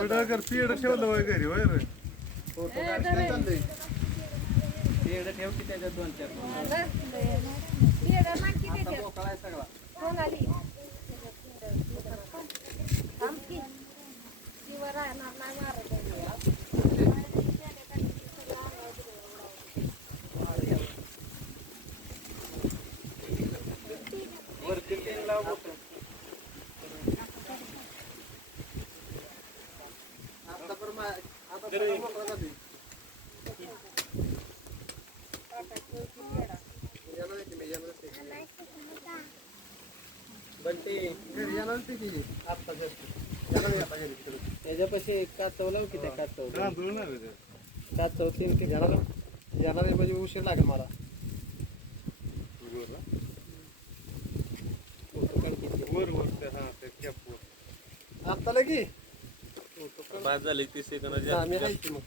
पडाकर paid ठेवलं वय घरी होय रे पेड ठेव की त्याच्यात 2-4 मोकळा आहे सगळा वरती 3 लाव मोठं आता पर आता मोकळा जाते त्याच्यापाशी काचवलं की त्या काचवतील की येणार म्हणजे उशीर लागेल मला आता लगी बाद झाली 30 सेकंद मी आहे की मग